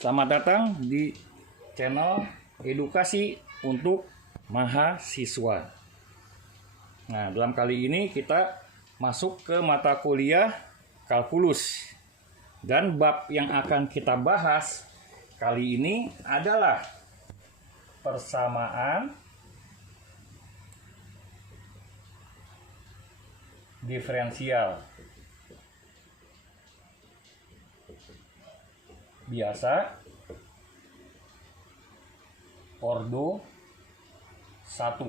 Selamat datang di channel edukasi untuk mahasiswa. Nah, dalam kali ini kita masuk ke mata kuliah kalkulus. Dan bab yang akan kita bahas kali ini adalah persamaan diferensial. Biasa, ordo 1.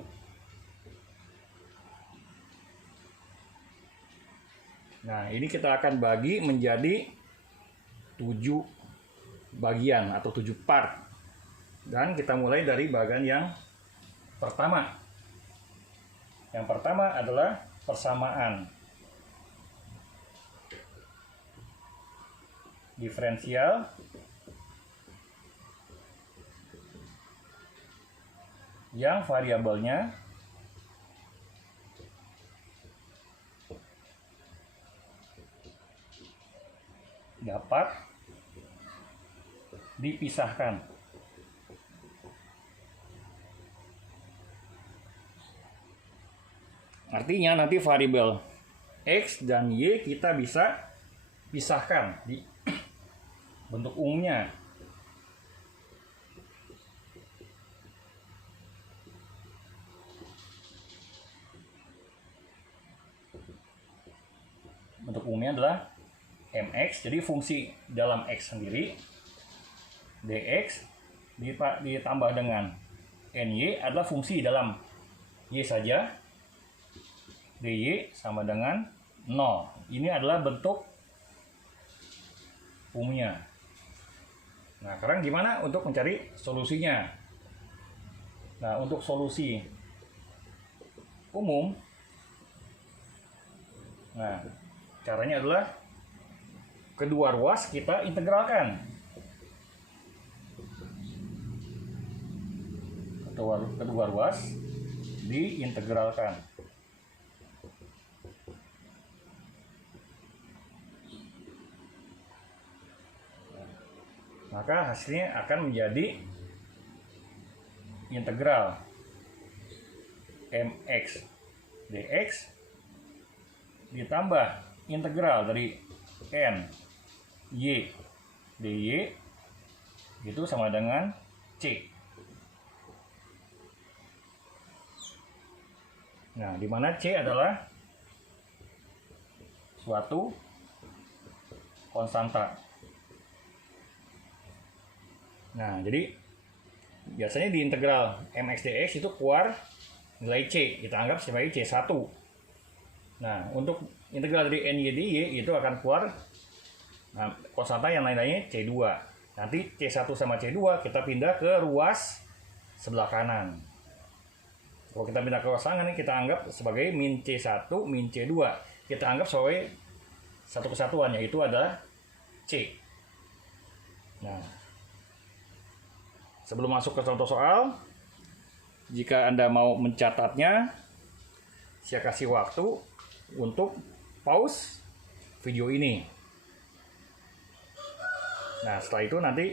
Nah, ini kita akan bagi menjadi 7 bagian atau 7 part. Dan kita mulai dari bagian yang pertama. Yang pertama adalah persamaan diferensial yang variabelnya dapat dipisahkan. Artinya nanti variabel X dan Y kita bisa pisahkan di bentuk umumnya. Bentuk umumnya adalah mx, jadi fungsi dalam x sendiri dx ditambah dengan ny adalah fungsi dalam y saja, dy sama dengan 0. Ini adalah bentuk umumnya. Nah, sekarang gimana untuk mencari solusinya? Nah, untuk solusi umum, nah, caranya adalah kedua ruas kita integralkan. Kedua ruas diintegralkan. Maka hasilnya akan menjadi integral mx dx ditambah integral dari n y dy itu sama dengan c. Nah, di mana c adalah suatu konstanta. Nah, jadi biasanya di integral mx dx itu keluar nilai c, kita anggap sebagai c1. Nah, untuk integral dari ny dy itu akan keluar konstanta yang lain-lainnya c2. Nanti c1 sama c2 kita pindah ke ruas sebelah kanan. Kalau kita pindah ke ruas kanan, kita anggap sebagai min c1 min c2. Kita anggap sebagai satu kesatuan, yaitu adalah c. Nah, sebelum masuk ke contoh soal, jika Anda mau mencatatnya, saya kasih waktu untuk pause video ini. Nah, setelah itu nanti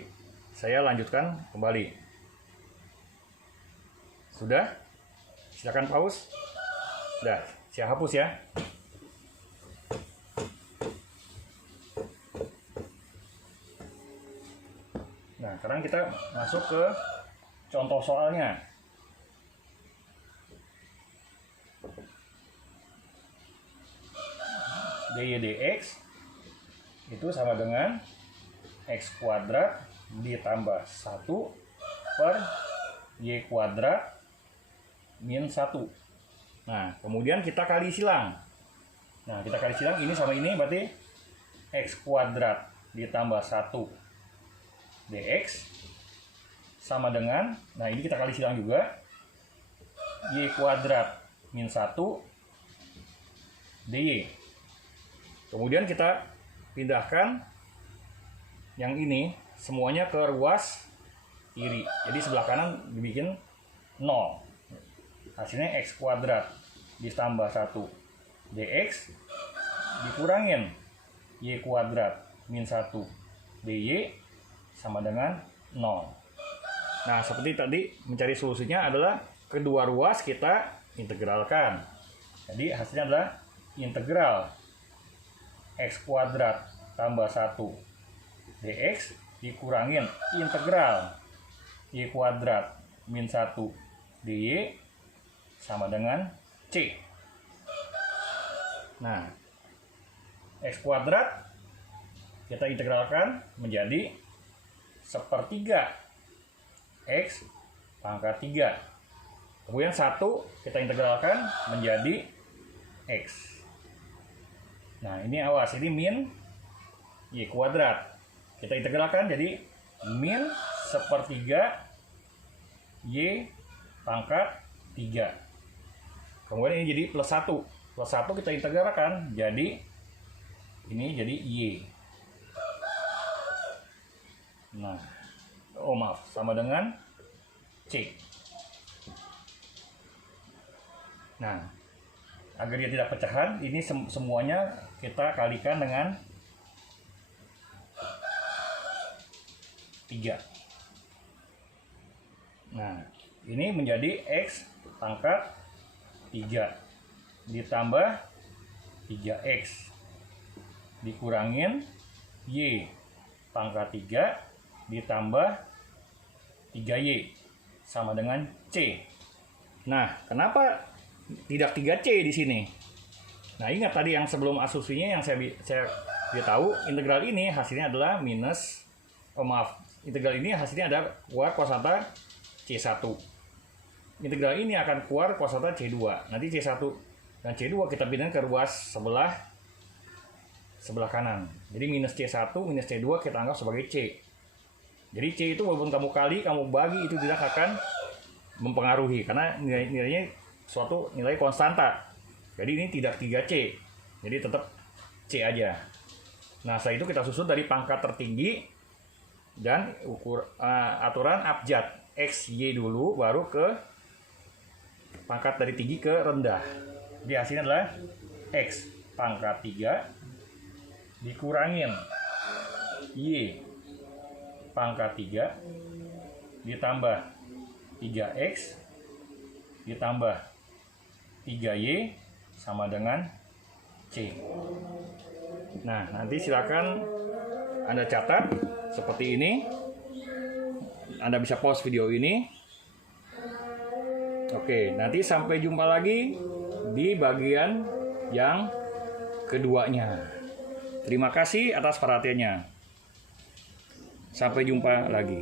saya lanjutkan kembali. Sudah? Silakan pause. Sudah, saya hapus ya. Nah, sekarang kita masuk ke contoh soalnya. dy dx itu sama dengan x kuadrat ditambah 1 per y kuadrat min 1. Nah, kemudian kita kali silang. Nah, kita kali silang ini sama ini berarti x kuadrat ditambah 1 dx sama dengan, nah ini kita kali silang juga, y kuadrat min 1 dy. Kemudian kita pindahkan yang ini semuanya ke ruas kiri. Jadi sebelah kanan dibikin 0. Hasilnya x kuadrat ditambah 1 dx dikurangin y kuadrat min 1 dy sama dengan 0. Nah, seperti tadi mencari solusinya adalah kedua ruas kita integralkan. Jadi hasilnya adalah integral x kuadrat tambah 1 dx dikurangin integral y kuadrat min 1 dy sama dengan c. Nah, x kuadrat kita integralkan menjadi 1/3 x pangkat 3. Kemudian 1 kita integralkan menjadi x. Nah, ini awas, ini min y kuadrat. Kita integralkan jadi min 1/3 y pangkat 3. Kemudian ini jadi plus 1. Plus 1 kita integralkan jadi ini jadi y. Nah, maaf, sama dengan c. Nah, agar dia tidak pecahan, ini semuanya kita kalikan dengan 3. Nah, ini menjadi x pangkat 3 ditambah 3x dikurangin y pangkat 3 ditambah 3y sama dengan c. Nah, kenapa tidak 3c di sini? Nah, ingat tadi yang sebelum asumsinya yang saya tahu integral ini hasilnya adalah integral ini hasilnya ada keluar kuadrat C1. Integral ini akan keluar kuadrat C2. Nanti C1 dan C2 kita pindahin ke ruas sebelah kanan. Jadi minus C1 minus C2 kita anggap sebagai C. Jadi C itu walaupun kamu kali, kamu bagi, itu tidak akan mempengaruhi karena nilainya suatu nilai konstanta. Jadi ini tidak 3C. Jadi tetap C aja. Nah, setelah itu kita susun dari pangkat tertinggi dan aturan abjad X, Y dulu, baru ke pangkat dari tinggi ke rendah. Jadi hasilnya adalah X pangkat 3 dikurangin Y pangkat 3 ditambah 3X ditambah 3Y sama dengan C. Nah, nanti silakan Anda catat seperti ini. Anda bisa pause video ini. Oke, nanti sampai jumpa lagi di bagian yang keduanya. Terima kasih atas perhatiannya. Sampai jumpa lagi.